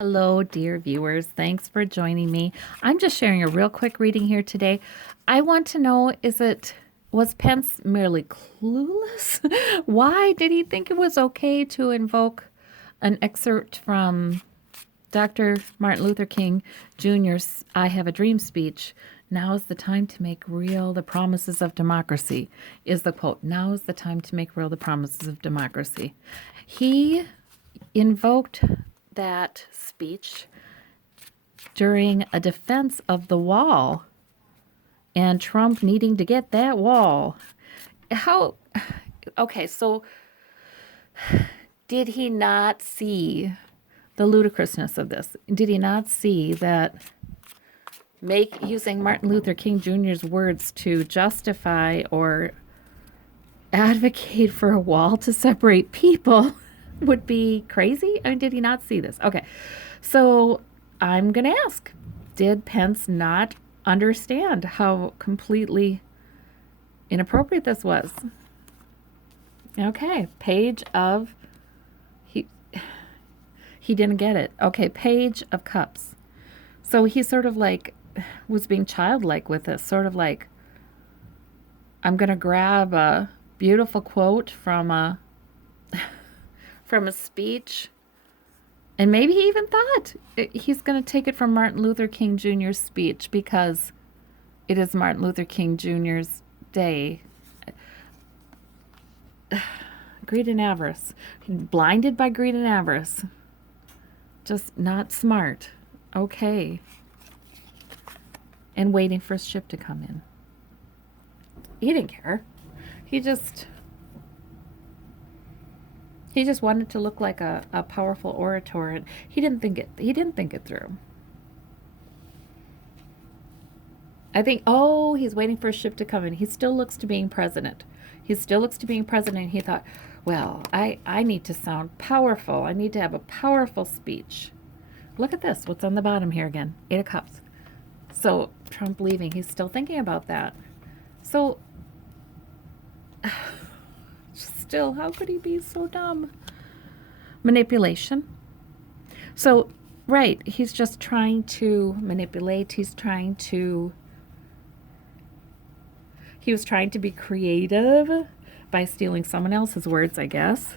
Hello, dear viewers. Thanks for joining me. I'm just sharing a real quick reading here today. I want to know, was Pence merely clueless? Why did he think it was okay to invoke an excerpt from Dr. Martin Luther King Jr.'s I Have a Dream speech? Now is the time to make real the promises of democracy, is the quote. Now is the time to make real the promises of democracy. He invoked that speech during a defense of the wall and Trump needing to get that wall. How, okay, so did he not see the ludicrousness of this? Did he not see that using Martin Luther King Jr.'s words to justify or advocate for a wall to separate people would be crazy? I mean, did he not see this? Okay, so I'm going to ask, did Pence not understand how completely inappropriate this was? Okay, he didn't get it. Okay, Page of Cups. So he sort of like was being childlike with this, sort of like, I'm going to grab a beautiful quote from a speech. And maybe he even thought he's going to take it from Martin Luther King Jr.'s speech because it is Martin Luther King Jr.'s day. Greed and avarice. Blinded by greed and avarice. Just not smart. Okay. And waiting for his ship to come in. He didn't care. He just wanted to look like a powerful orator, and he didn't think it through. I think, he's waiting for a ship to come in. He still looks to being president. He thought, well, I need to sound powerful. I need to have a powerful speech. Look at this. What's on the bottom here again? 8 of Cups. So Trump leaving, he's still thinking about that. So still, how could he be so dumb? Manipulation. So, right, he's just trying to manipulate. He was trying to be creative by stealing someone else's words, I guess.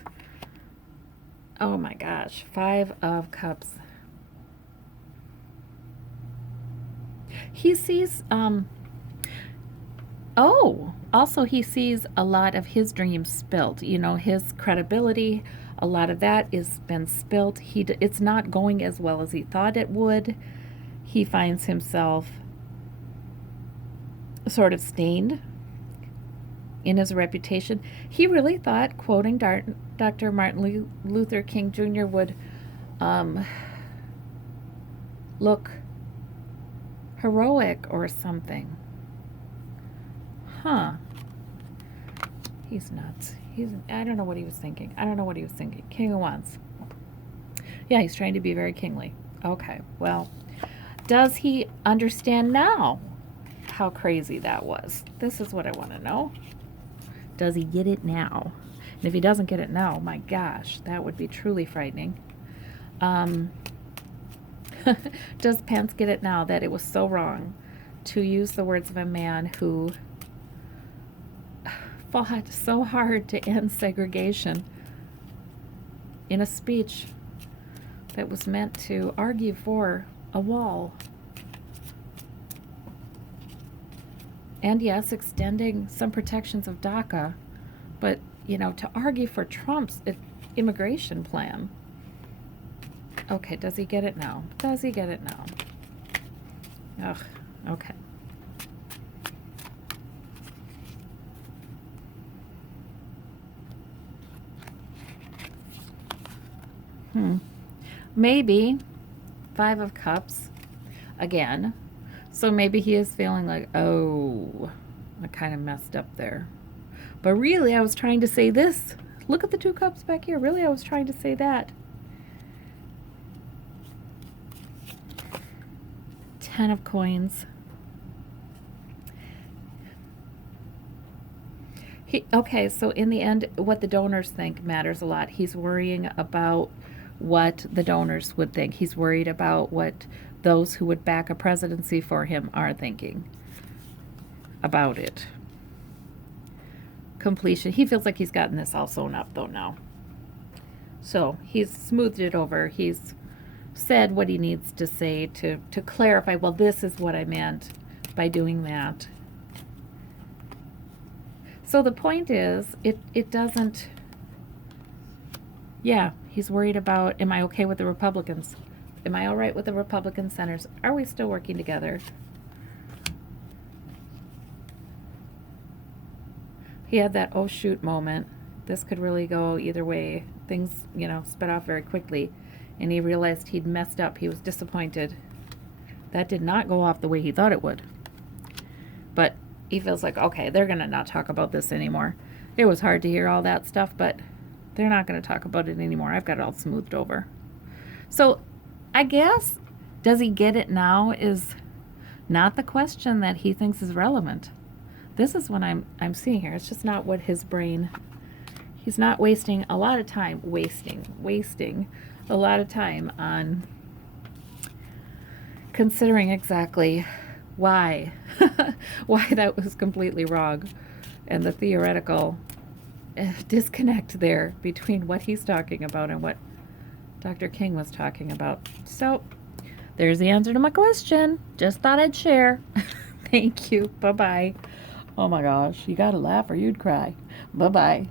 Oh my gosh, 5 of Cups. He sees, also he sees a lot of his dreams spilled. You know, his credibility, a lot of that is been spilt. It's not going as well as he thought it would. He finds himself sort of stained in his reputation. He really thought quoting Dr. Martin Luther King Jr. would look heroic or something. Huh. He's nuts. I don't know what he was thinking. King of Wands. Yeah, he's trying to be very kingly. Okay, well, does he understand now how crazy that was? This is what I want to know. Does he get it now? And if he doesn't get it now, my gosh, that would be truly frightening. Does Pence get it now that it was so wrong to use the words of a man who fought so hard to end segregation in a speech that was meant to argue for a wall? And yes, extending some protections of DACA, but, to argue for Trump's immigration plan. Okay, does he get it now? Ugh, okay. Maybe 5 of Cups again. So maybe he is feeling like, I kind of messed up there. But really, I was trying to say this. Look at the 2 cups back here. Really, I was trying to say that. 10 of Coins. Okay, so in the end, what the donors think matters a lot. He's worrying about what the donors would think. He's worried about what those who would back a presidency for him are thinking about it. Completion. He feels like he's gotten this all sewn up, though, now. So he's smoothed it over. He's said what he needs to say to clarify, well, this is what I meant by doing that. So the point is, it doesn't, yeah, he's worried about, am I okay with the Republicans? Am I all right with the Republican senators? Are we still working together? He had that oh shoot moment. This could really go either way. Things, sped off very quickly. And he realized he'd messed up. He was disappointed. That did not go off the way he thought it would. But he feels like, okay, they're going to not talk about this anymore. It was hard to hear all that stuff, but they're not going to talk about it anymore. I've got it all smoothed over. So I guess, does he get it now is not the question that he thinks is relevant. This is what I'm seeing here. It's just not what his brain, he's not wasting a lot of time, wasting a lot of time on considering exactly why that was completely wrong, and the theoretical disconnect there between what he's talking about and what Dr. King was talking about. So there's the answer to my question. Just thought I'd share. Thank you. Bye-bye. Oh my gosh, you gotta laugh or you'd cry. Bye-bye.